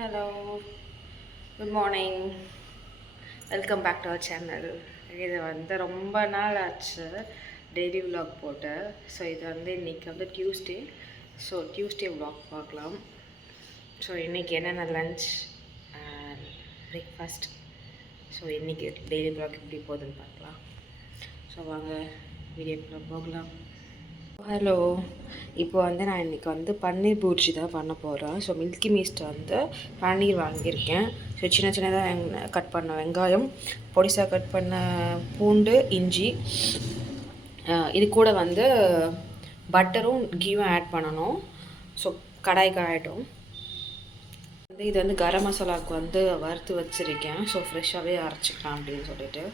Hello, good morning. Welcome back to our channel. இது வந்து ரொம்ப நாள் ஆச்சு டெய்லி விலாக் போட்டு. ஸோ இது வந்து இன்றைக்கி வந்து டியூஸ்டே. ஸோ டியூஸ்டே விலாக் பார்க்கலாம். ஸோ இன்றைக்கி என்னென்ன லன்ச் பிரேக்ஃபாஸ்ட், ஸோ இன்றைக்கி டெய்லி விலாக் எப்படி போகுதுன்னு பார்க்கலாம். ஸோ வாங்க வீடியோக்குள்ளே போகலாம். ஹலோ, இப்போ வந்து நான் இன்றைக்கி வந்து பன்னீர் பூர்ஜி தான் பண்ண போகிறேன். ஸோ மில்கி மிஸ்ட் வந்து பன்னீர் வாங்கியிருக்கேன். ஸோ சின்ன சின்னதாக கட் பண்ண வெங்காயம், பொடிசாக கட் பண்ண பூண்டு, இஞ்சி, இது கூட வந்து பட்டரும் கீயும் ஆட் பண்ணணும். ஸோ கடாய் காயட்டும். இது வந்து கரம் மசாலாவுக்கு வந்து வறுத்து வச்சுருக்கேன். ஸோ ஃப்ரெஷ்ஷாகவே அரைச்சிக்கலாம் அப்படின்னு சொல்லிட்டு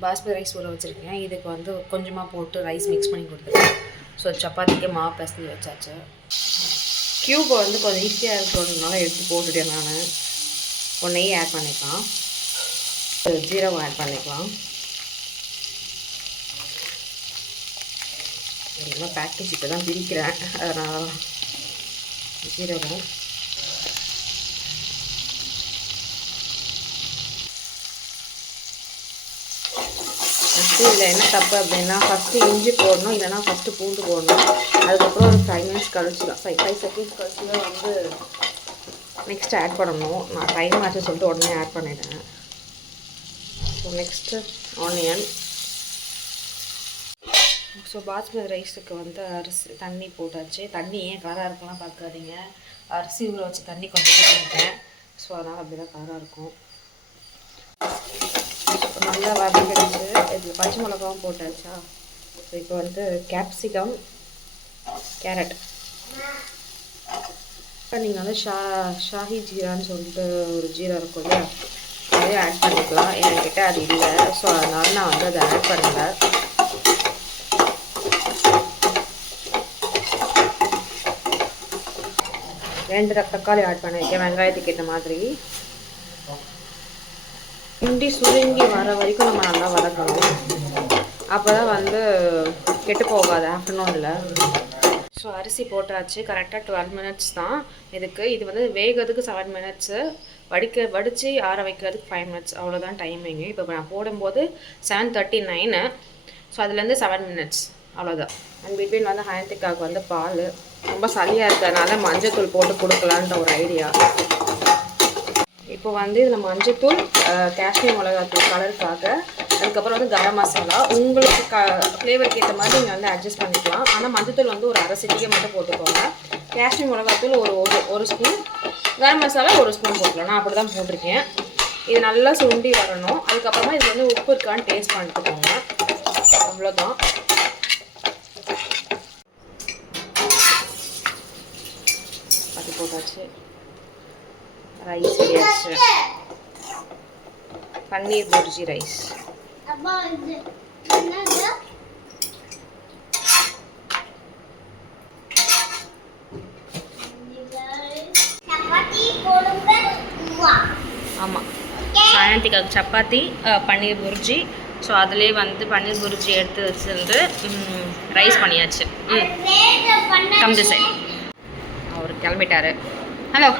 பாஸ்மதி ரைஸ் ஊற வச்சுருக்கேன். இதுக்கு வந்து கொஞ்சமாக போட்டு ரைஸ் மிக்ஸ் பண்ணி கொடுத்துருக்கேன். ஸோ சப்பாத்திக்கு மாவு பிசைஞ்சு வச்சாச்சு. க்யூப் வந்து கொஞ்சம் ஈஸியாக இருக்கிறதுனால எடுத்து போட்டுட்டேன். நான் ஒரு நெய் ஆட் பண்ணிக்கலாம், ஜீரகம் ஆட் பண்ணிக்கலாம். எல்லாம் பேக்கேஜ் இப்போ தான் பிரிக்கிறேன், அதனால் ஜீரகம். இதில் என்ன தப்பு அப்படின்னா ஃபஸ்ட்டு இஞ்சி போடணும், இல்லைனா ஃபஸ்ட்டு பூண்டு போடணும். அதுக்கப்புறம் ஒரு 5 மினிட்ஸ் கழிச்சு தான் 5 செகண்ட்ஸ் கழிச்சு தான் வந்து நெக்ஸ்ட்டு ஆட் பண்ணணும். நான் டைம் ஆச்சு சொல்லிட்டு உடனே ஆட் பண்ணிட்டேன். So next onion. So basmati ரைஸுக்கு வந்து அரிசி தண்ணி போட்டாச்சு. தண்ணி ஏன் காராக இருக்கலாம் பார்க்காதீங்க, அரிசி ஊற வச்சு தண்ணி கொஞ்சம் போட்டுருக்கேன். ஸோ அதனால் அப்படி தான் காராக இருக்கும். நல்லா வதங்கிடுச்சு. இதில் பச்சை மிளகாவும் போட்டாச்சா. ஸோ இப்போ வந்து கேப்சிகம், கேரட், நீங்கள் வந்து ஷாஹி ஜீரான்னு சொல்லிட்டு ஒரு ஜீரா இருக்கும் இல்லையா, அதையும் ஆட் பண்ணிக்கலாம். என்கிட்ட அது இல்லை, ஸோ அதனால நான் வந்து அதை ஆட் பண்ணலை. ரெண்டு தக்காளி ஆட் பண்ணியிருக்கேன் வெங்காயத்துக்கு ஏற்ற மாதிரி. இண்டி சுருங்கி வர வரைக்கும் நம்ம நல்லா வதக்கணும். அப்போ தான் வந்து கெட்டு போகாது ஆஃப்டர்நூனில். ஸோ அரிசி போட்டாச்சு. கரெக்டாக 12 மினிட்ஸ் தான் இதுக்கு. இது வந்து வேகிறதுக்கு 7 மினிட்ஸு, வடித்து ஆற வைக்கிறதுக்கு 5 மினிட்ஸ், அவ்வளோதான் டைமிங்கு. இப்போ நான் போடும்போது 7:39. ஸோ அதுலேருந்து 7 மினிட்ஸ், அவ்வளோதான். அண்ட் பிட்வீன் வந்து ஹயந்திக்காவுக்கு வந்து பால் ரொம்ப சளியாக இருக்கிறதுனால மஞ்சத்தூள் போட்டு கொடுக்கலான்ற ஒரு ஐடியா. இப்போ வந்து இதில் மஞ்சத்தூள், காஷ்மீர் மிளகாத்தூள் கலருக்காக, அதுக்கப்புறம் வந்து கரம் மசாலா. உங்களுக்கு ஃப்ளேவருக்கு ஏற்ற மாதிரி நீங்கள் வந்து அட்ஜஸ்ட் பண்ணிக்கலாம். ஆனால் மஞ்சத்தூள் வந்து ஒரு அரை சிட்டிகை மட்டும் போட்டுக்கோங்க. காஷ்மீர் மிளகாத்தூள் ஒரு ஸ்பூன், கரம் மசாலா ஒரு ஸ்பூன் போட்டுக்கலாம். நான் அப்படி தான் போட்டிருக்கேன். இது நல்லா சுண்டி வரணும். அதுக்கப்புறமா இது வந்து உப்பு இருக்கான்னு டேஸ்ட் பண்ணிட்டுக்கோங்க. அவ்வளோதான். அது போட்டாச்சு. ரைஸ் ரெடியாச்சு. பன்னீர் பூர்ஜி ரைஸ். ஆமாம், சாயந்திக்காக்கு சப்பாத்தி, பன்னீர் பூர்ஜி. ஸோ அதிலே வந்து பன்னீர் பூர்ஜி எடுத்து வச்சுருந்து ரைஸ் பண்ணியாச்சு. Come this side. அவர் கிளம்பிட்டாரு. ஹலோ,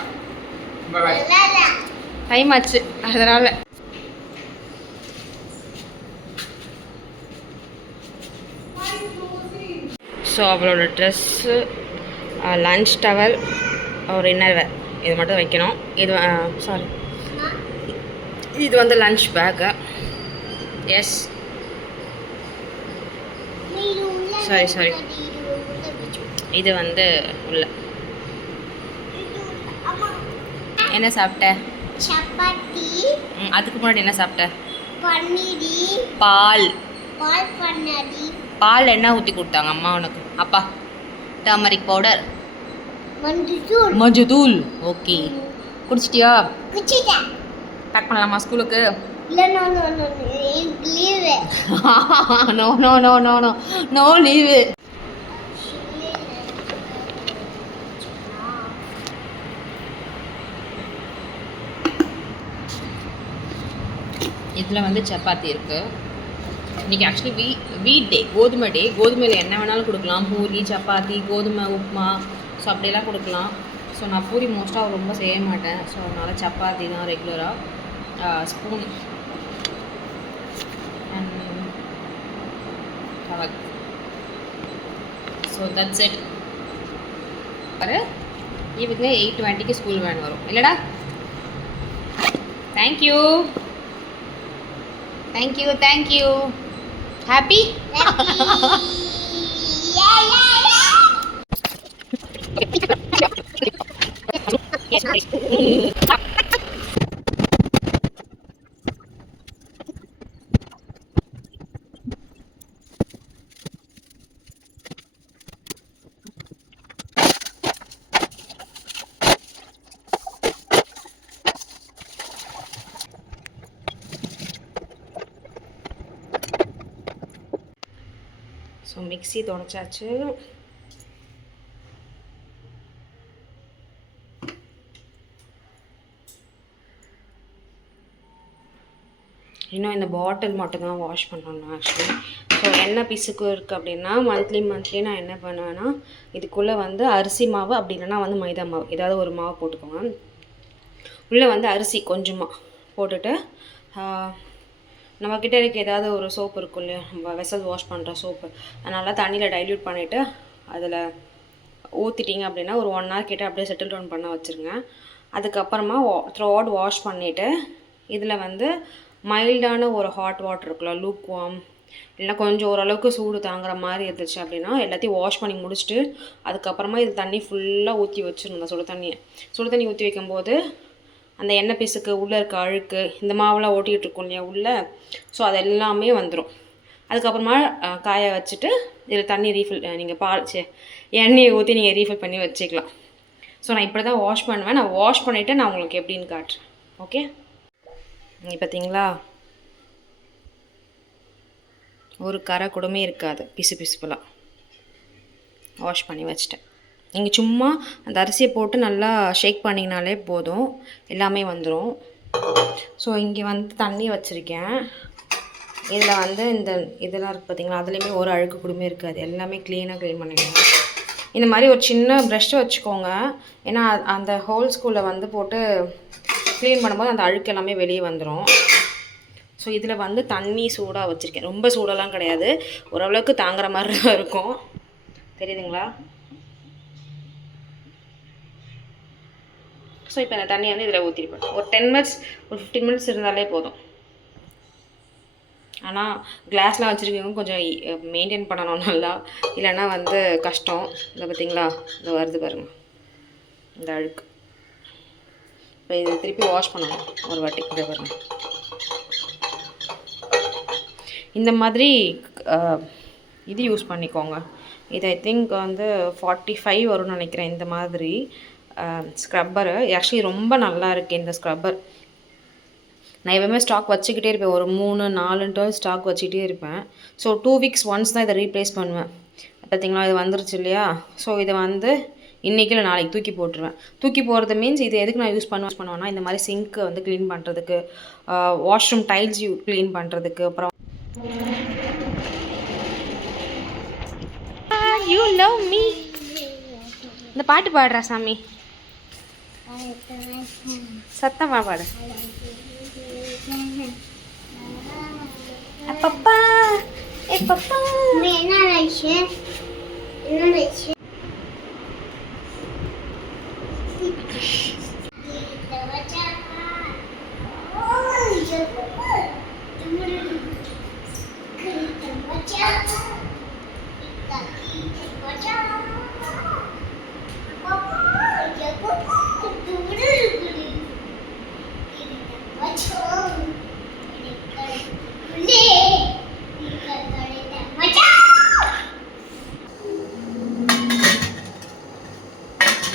டைம் ஆச்சு அதனால். ஸோ அவளோட ட்ரெஸ்ஸு, லன்ச் டவல், ஒரு இன்னர்வேர் இது மட்டும் வைக்கணும். இது சாரி, இது வந்து லன்ச் பேக்கு. எஸ், சாரி, இது வந்து உள்ள. என்ன சாப்பிட்ட? சப்பாத்தி. அதுக்கு முன்னாடி என்ன சாப்பிட்ட? பன்னீர். பால். பன்னீர். பால் என்ன ஊற்றி கொடுத்தாங்க அம்மா உனக்கு? அப்பா டர்மரிக் பவுடர், மஞ்சத்தூள். ஓகே, குடிச்சிட்டியா? குடிச்சிட்டேன். பேக் பண்ணலாமா ஸ்கூலுக்கு? இல்ல, லீவு. No leave. இதில் வந்து சப்பாத்தி இருக்குது. இன்றைக்கி ஆக்சுவலி வீட் டே, கோதுமை டே. கோதுமையில் என்ன வேணாலும் கொடுக்கலாம், பூரி, சப்பாத்தி, கோதுமை உப்புமா, ஸோ அப்படியெல்லாம் கொடுக்கலாம். ஸோ நான் பூரி மோஸ்ட்டாக ரொம்ப செய்ய மாட்டேன். ஸோ அதனால் சப்பாத்தி தான் ரெகுலராக spoon and cover. So that's it. பாரு இவங்க 8:20க்கு ஸ்கூல் வேன் வரும் இல்லைடா? Thank you thank you thank you. Happy? So mixie தொடச்சாச்சு. இன்னும் இந்த பாட்டில் மட்டும்தான் வாஷ் பண்ணணும் ஆக்சுவலி. ஸோ என்ன பிசுக்கு இருக்குது அப்படின்னா மந்த்லி நான் என்ன பண்ணுவேன்னா இதுக்குள்ளே வந்து அரிசி மாவு அப்படி இல்லைன்னா வந்து மைதா மாவு ஏதாவது ஒரு மாவு போட்டுக்கோங்க. உள்ளே வந்து அரிசி கொஞ்சமாக போட்டுட்டு நம்மக்கிட்ட இருக்க ஏதாவது ஒரு சோப்பு இருக்கும் இல்லையா, நம்ம வெசல் வாஷ் பண்ணுற சோப்பு, அதனால் தண்ணியில் டைல்யூட் பண்ணிவிட்டு அதில் ஊற்றிட்டிங்க அப்படின்னா ஒரு 1 hour கிட்ட அப்படியே செட்டில் டவுன் பண்ண வச்சுருங்க. அதுக்கப்புறமா த்ரோ அவுட் வாஷ் பண்ணிவிட்டு இதில் வந்து மைல்டான ஒரு ஹாட் வாட்டர் இருக்குல்ல, லூக் வார்ம் இல்லைனா கொஞ்சம் ஓரளவுக்கு சூடு தாங்குற மாதிரி இருந்துச்சு அப்படின்னா எல்லாத்தையும் வாஷ் பண்ணி முடிச்சுட்டு அதுக்கப்புறமா இது தண்ணி ஃபுல்லாக ஊற்றி வச்சுருந்தேன். சுடு தண்ணி ஊற்றி வைக்கும்போது அந்த எண்ணெய் பிசுக்கு உள்ளே இருக்க அழுக்கு இந்த மாவுலாம் ஓட்டிகிட்டு இருக்கோம் இல்லையா உள்ளே, ஸோ அது எல்லாமே வந்துடும். அதுக்கப்புறமா காய வச்சுட்டு இதில் தண்ணி ரீஃபில் நீங்கள் எண்ணெயை ஊற்றி நீங்கள் ரீஃபில் பண்ணி வச்சுக்கலாம். ஸோ நான் இப்படி தான் வாஷ் பண்ணுவேன். நான் வாஷ் பண்ணிவிட்டு நான் உங்களுக்கு எப்படின்னு காட்டுறேன். ஓகே, நீங்கள் பார்த்தீங்களா ஒரு கரை கூடமே இருக்காது, பிசுப்பெல்லாம் வாஷ் பண்ணி வச்சிட்டேன். நீங்கள் சும்மா அந்த அரிசியை போட்டு நல்லா ஷேக் பண்ணிங்கனாலே போதும், எல்லாமே வந்துடும். ஸோ இங்கே வந்து தண்ணி வச்சுருக்கேன். இதில் வந்து இதெல்லாம் இருக்குது பார்த்தீங்களா, அதுலேயுமே ஒரு அழுக்கு கூடமே இருக்காது, எல்லாமே க்ளீன் பண்ணிடுவேன். இந்த மாதிரி ஒரு சின்ன ப்ரஷ்ஷை வச்சுக்கோங்க, ஏன்னா அந்த ஹோல்ஸ்குள்ளே வந்து போட்டு க்ளீன் பண்ணும்போது அந்த அழுக்கு எல்லாமே வெளியே வந்துடும். ஸோ இதில் வந்து தண்ணி சூடாக வச்சுருக்கேன், ரொம்ப சூடெல்லாம் கிடையாது, ஓரளவுக்கு தாங்குற மாதிரி தான் இருக்கும். தெரியுதுங்களா? ஸோ இப்போ இந்த தண்ணியை வந்து இதில் ஊற்றிருப்பேன். ஒரு 10 minutes ஒரு 15 minutes இருந்தாலே போதும். ஆனால் கிளாஸ்லாம் வச்சுருக்கவங்க கொஞ்சம் மெயின்டைன் பண்ணணும் நல்லா, இல்லைன்னா வந்து கஷ்டம். இதை பார்த்தீங்களா, இந்த வருது பாருங்கள் இந்த அழுக்கு. இப்போ இதை திருப்பி வாஷ் பண்ணணும் ஒரு வாட்டி. இதை பாருங்கள், இந்த மாதிரி இது யூஸ் பண்ணிக்கோங்க. இது ஐ திங்க் வந்து 45 வரும்னு நினைக்கிறேன். இந்த மாதிரி ஸ்க்ரப்பரு ஆக்சுவலி ரொம்ப நல்லா இருக்குது இந்த ஸ்க்ரப்பர். நான் எப்பவுமே ஸ்டாக் வச்சுக்கிட்டே இருப்பேன், ஒரு 3-4 ஸ்டாக் வச்சுக்கிட்டே இருப்பேன். ஸோ 2 weeks ஒன்ஸ் தான் இதை ரீப்ளேஸ் பண்ணுவேன். பார்த்தீங்களா, இது வந்துருச்சு இல்லையா? ஸோ இதை வந்து இன்றைக்கி இல்லை நாளைக்கு தூக்கி போட்டுருவேன். தூக்கி போகிறது மீன்ஸ் இது எதுக்கு நான் யூஸ் பண்ணுவேன்னா இந்த மாதிரி சிங்க்கு வந்து க்ளீன் பண்ணுறதுக்கு, வாஷ்ரூம் டைல்ஸ் க்ளீன் பண்ணுறதுக்கு. அப்புறம் யூ லவ் மீ இந்த பாட்டு பாடுறா சாமி, சத்தமாக பாடு. அப்பப்பா ஏ பப்பா என்ன விஷயம்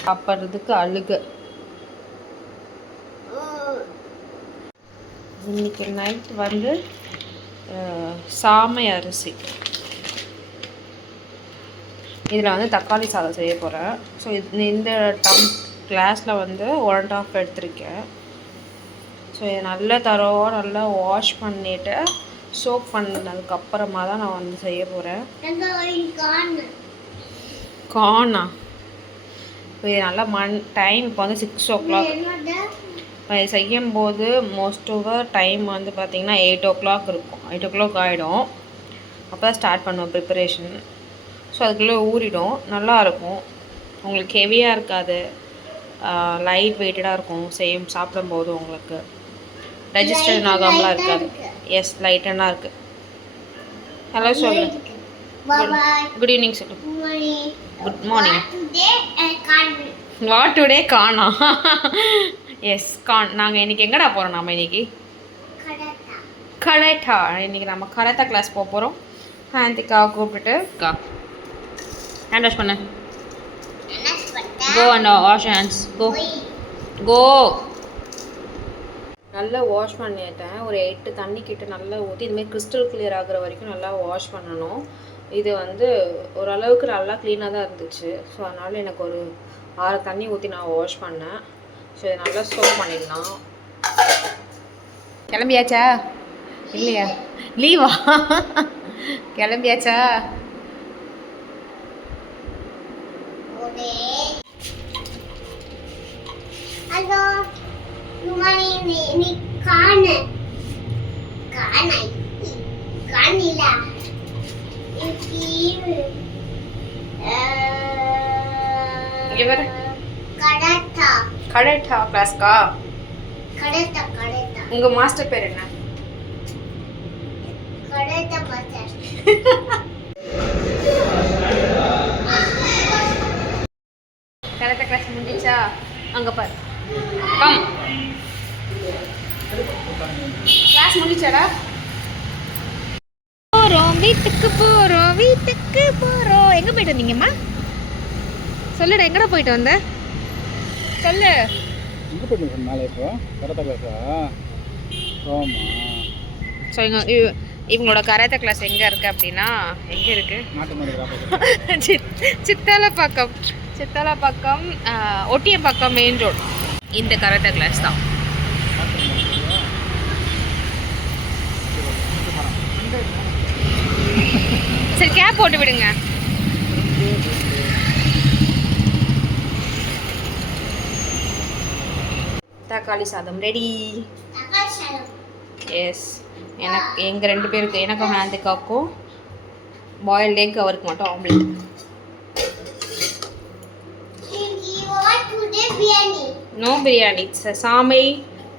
சாப்பிட்றதுக்கு அழுகு. இன்னைக்கு நைட் வந்து சாமை அரிசி, இதில் வந்து தக்காளி சாதம் செய்ய போகிறேன். ஸோ இந்த கிளாஸில் வந்து 1.5 எடுத்திருக்கேன். ஸோ இதை நல்லா தரோவாக நல்லா வாஷ் பண்ணிவிட்டு சோப் பண்ணதுக்கப்புறமா தான் நான் வந்து செய்ய போகிறேன். கார்னா இது நல்லா டைம் இப்போ வந்து 6 o'clock. செய்யும்போது மோஸ்ட் ஓவர் டைம் வந்து பார்த்திங்கன்னா 8 o'clock இருக்கும். 8 o'clock ஆகிடும். அப்போ தான் ஸ்டார்ட் பண்ணுவோம் ப்ரிப்பரேஷன். ஸோ அதுக்குள்ளே ஊறிடும். நல்லாயிருக்கும். உங்களுக்கு ஹெவியாக இருக்காது, லைட் வெயிட்டடாக இருக்கும். சாப்பிடும்போது உங்களுக்கு டைஜஸ்டன் ஆகாமலாம் இருக்காது. எஸ், லைட்டனாக இருக்குது. ஹலோ சொல்லு. குட் ஈவினிங் சொல்லு. Good morning. வாட் டுடே காணா. எஸ் நாங்கள் இன்றைக்கி எங்கடா போகிறோம்? நம்ம இன்றைக்கி கரெக்டா இன்றைக்கி நம்ம கராத்தே கிளாஸ் போக போகிறோம். ஹாந்திக்காவை கூப்பிட்டுட்டு ஹேண்ட் வாஷ் பண்ணு. Go and wash hands. Go. நல்லா வாஷ் பண்ணிட்டேன். ஒரு 8 தண்ணி கிட்ட நல்லா ஊற்றி இதுமாதிரி கிறிஸ்டல் கிளியர் ஆகிற வரைக்கும் நல்லா வாஷ் பண்ணணும். இது வந்து ஓரளவுக்கு நல்லா க்ளீனாக தான் இருந்துச்சு. ஸோ அதனால் எனக்கு ஒரு 6 தண்ணி ஊற்றி நான் வாஷ் பண்ணேன். ஸோ இதை நல்லா சோப் பண்ணிடலாம். கிளம்பியாச்சா? இல்லையா? லீவா? கிளம்பியாச்சா? ஹலோ, நீ காணு காணில இங்கே வர கரெக்டா கிளாஸ்க்கா? கரெக்டா. உங்கள் மாஸ்டர் பேர் என்ன? கரெக்டா மாஸ்டர். கரெக்டாக கிளாஸ் முடிஞ்சிச்சா? அங்கே பாரு. கம். கிளாஸ் முடிச்சாடா? வீட்டுக்கு போகிறோம். எங்கே போயிட்டு வந்தீங்கம்மா? சொல்லுடா, எங்கடா போயிட்டு வந்த? சொல்லு. எங்கே போயிட்டு நாளை இப்போ கராத்தே கிளாஸா? ஆமாம். ஸோ இவங்களோட கராத்தே கிளாஸ் எங்கே இருக்குது அப்படின்னா, எங்கே இருக்குது? Sithalapakkam Ottiyambakkam main road. இந்த கராத்தே கிளாஸ் தான். சரி, கேப் போட்டு விடுங்க. தக்காளி சாதம் ரெடி. எஸ், எனக்கு எங்கள் 2 பேருக்கு, எனக்கும் ஹாந்திக்காக்கும் பாயில்ட் எக், அவருக்கு மட்டும் ஆம்லேட். நோ பிரியாணி, இட்ஸ் சாமை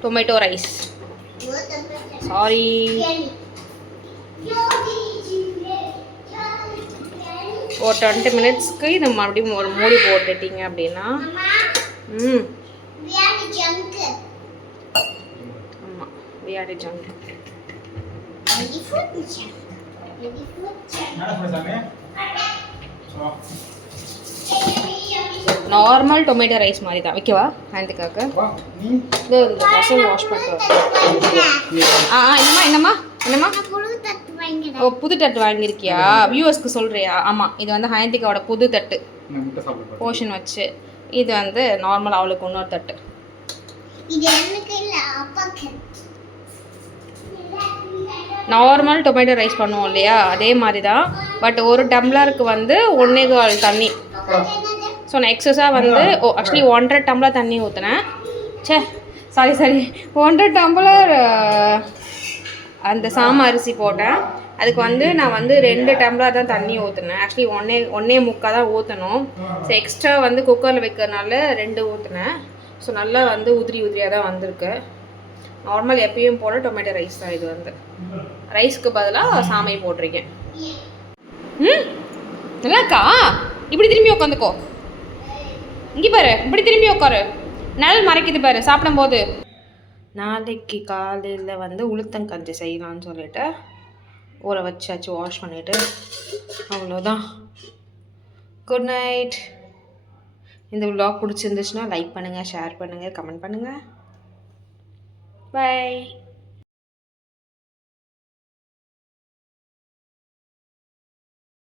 டொமேட்டோ ரைஸ். சாரி. ஒரு 20 மினிட்ஸ்க்கு இது மறுபடியும் ஒரு மூடி போட்டுட்டீங்க அப்படின்னா ஆமாம், biryani junk. Normal tomato rice மாதிரி தான். வைக்கவா ஹேந்துக்காக? இது பசங்க வாஷ் பண்ணிட்டு. என்னம்மா ஓ, புது தட்டு வாங்கியிருக்கியா? வியூவர்ஸ்க்கு சொல்கிறியா? ஆமாம், இது வந்து ஹயந்திக்காவோட புது தட்டு போர்ஷன் வச்சு. இது வந்து நார்மல் அவளுக்கு இன்னொரு தட்டு. நார்மல் டொமேட்டோ ரைஸ் பண்ணுவோம் இல்லையா, அதே மாதிரி தான். பட் ஒரு டம்ளருக்கு வந்து 1.25 தண்ணி. ஸோ நான் எக்ஸஸாக வந்து ஆக்சுவலி 1.5 டம்ளர் தண்ணி ஊற்றினேன். சாரி 1.5 டம்ளர் அந்த சாம அரிசி போட்டேன். அதுக்கு வந்து நான் வந்து 2 டம்ளர் தான் தண்ணி ஊற்றினேன். ஆக்சுவலி 1.25 தான் ஊற்றணும். ஸோ எக்ஸ்ட்ரா வந்து குக்கரில் வைக்கிறதுனால 2 ஊற்றினேன். ஸோ நல்லா வந்து உதிரியாக தான் வந்திருக்கு. நார்மல் எப்பயும் போல டொமேட்டோ ரைஸ் தான் இது. வந்து ரைஸ்க்கு பதிலாக சாமை போட்டிருக்கேன். நல்லாக்கா? இப்படி திரும்பி உட்காந்துக்கோ. இங்கே பாரு, இப்படி திரும்பி உட்காரு. நிழல் மறைக்குது பாரு சாப்பிடும்போது. நாளைக்கு காலையில் வந்து உளுத்தங்கஞ்சி செய்யலான்னு சொல்லிட்டு ஊற வச்சாச்சு, வாஷ் பண்ணிவிட்டு. அவ்வளோதான். Good night. இந்த vlog பிடிச்சிருந்துச்சுன்னா லைக் பண்ணுங்கள், ஷேர் பண்ணுங்கள், கமெண்ட் பண்ணுங்கள். பை.